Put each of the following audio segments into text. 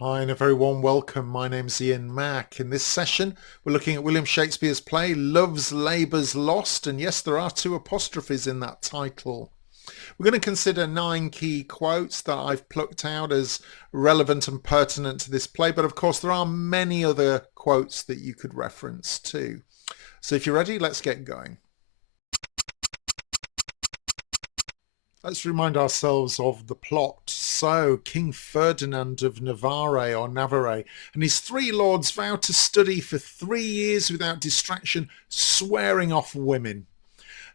Hi and a very warm welcome. My name's Ian Mack. In this session, we're looking at William Shakespeare's play Love's Labour's Lost. And yes, there are two apostrophes in that title. We're going to consider 9 key quotes that I've plucked out as relevant and pertinent to this play. But of course, there are many other quotes that you could reference too. So if you're ready, let's get going. Let's remind ourselves of the plot. So, King Ferdinand of Navarre, and his 3 lords vow to study for 3 years without distraction, swearing off women.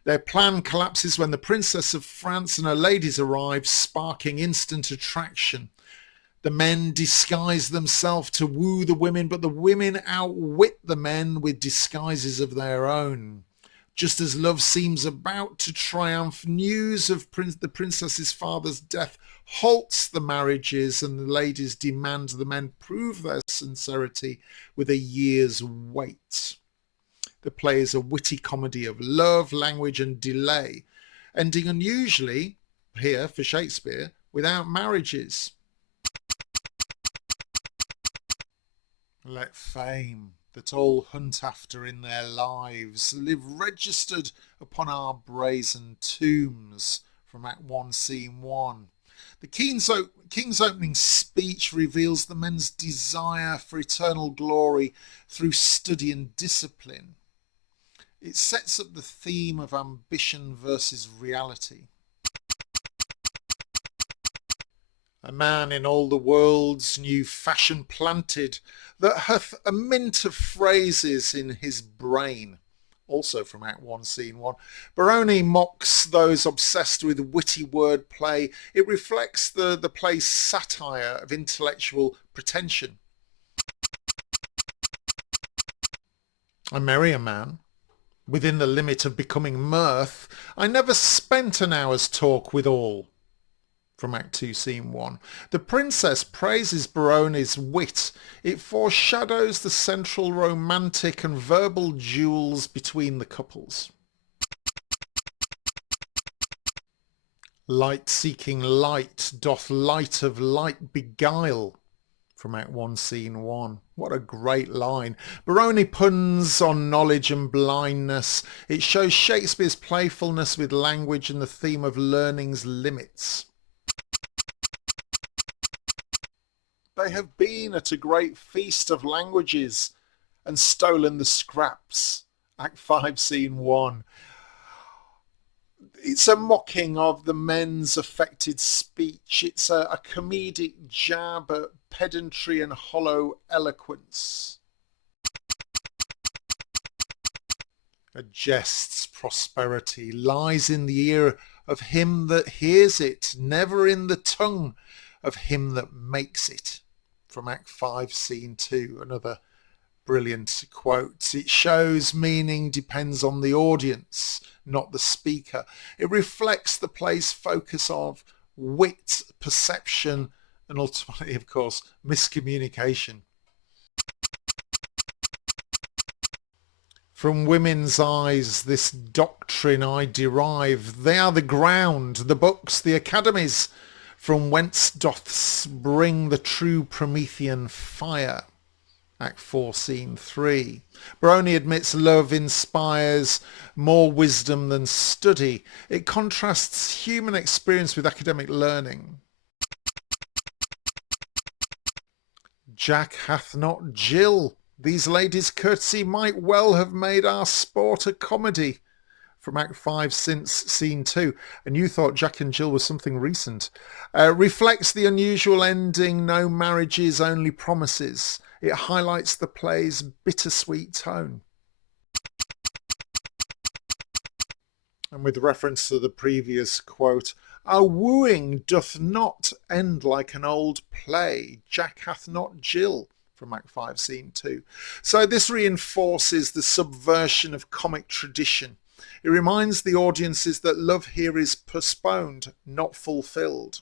Their plan collapses when the Princess of France and her ladies arrive, sparking instant attraction. The men disguise themselves to woo the women, but the women outwit the men with disguises of their own. Just as love seems about to triumph, news of the princess's father's death halts the marriages, and the ladies demand the men prove their sincerity with a year's wait. The play is a witty comedy of love, language, and delay, ending unusually, here for Shakespeare, without marriages. Let fame that all hunt after in their lives live registered upon our brazen tombs, from Act 1, Scene 1. The king's opening speech reveals the men's desire for eternal glory through study and discipline. It sets up the theme of ambition versus reality. A man in all the world's new fashion planted, that hath a mint of phrases in his brain. Also from Act 1, Scene 1. Baroni mocks those obsessed with witty wordplay. It reflects the play's satire of intellectual pretension. A merrier man, within the limit of becoming mirth, I never spent an hour's talk with all. From Act 2, Scene 1. The princess praises Baroni's wit. It foreshadows the central romantic and verbal duels between the couples. Light seeking light, doth light of light beguile. From Act 1, Scene 1. What a great line. Baroni puns on knowledge and blindness. It shows Shakespeare's playfulness with language and the theme of learning's limits. They have been at a great feast of languages and stolen the scraps. Act 5, Scene 1. It's a mocking of the men's affected speech. It's a comedic jab at pedantry and hollow eloquence. A jest's prosperity lies in the ear of him that hears it, never in the tongue of him that makes it. From Act 5, Scene 2, another brilliant quote. It shows meaning depends on the audience, not the speaker. It reflects the play's focus of wit, perception, and ultimately, of course, miscommunication. From women's eyes this doctrine I derive. They are the ground, the books, the academies, from whence doth spring the true Promethean fire. Act 4, Scene 3. Baroni admits love inspires more wisdom than study. It contrasts human experience with academic learning. Jack hath not Jill. These ladies' courtesy might well have made our sport a comedy. From Act 5, since Scene 2, and you thought Jack and Jill was something recent. Reflects the unusual ending, no marriages, only promises. It highlights the play's bittersweet tone. And with reference to the previous quote, our wooing doth not end like an old play. Jack hath not Jill. From Act 5, Scene 2. So this reinforces the subversion of comic tradition. It reminds the audiences that love here is postponed, not fulfilled.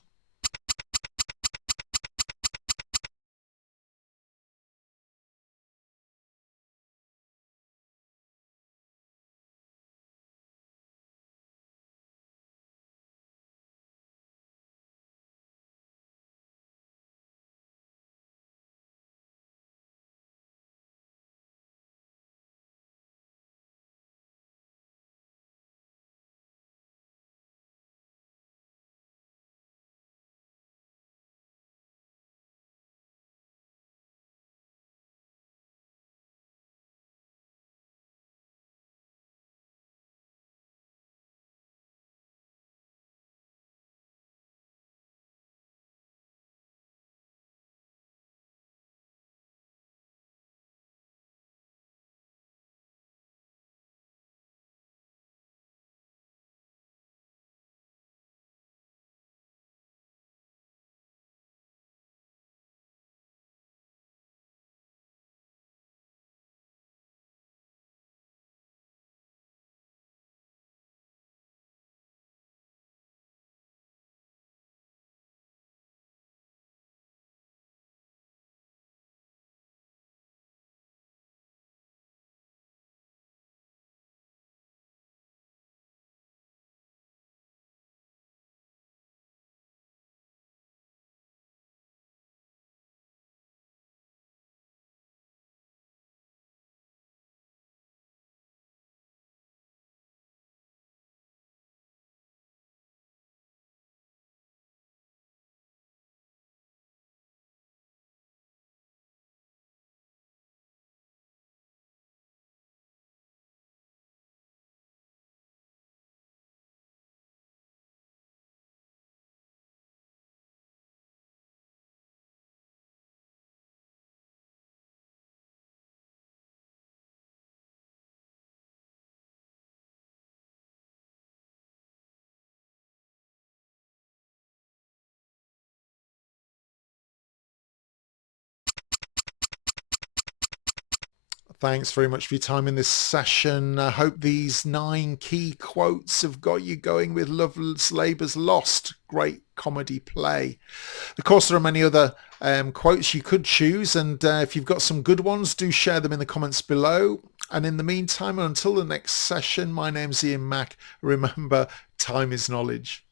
Thanks very much for your time in this session. I hope these 9 key quotes have got you going with Love's Labour's Lost. Great comedy play. Of course, there are many other quotes you could choose, and if you've got some good ones, do share them in the comments below. And in the meantime, until the next session, my name's Ian Mack. Remember, time is knowledge.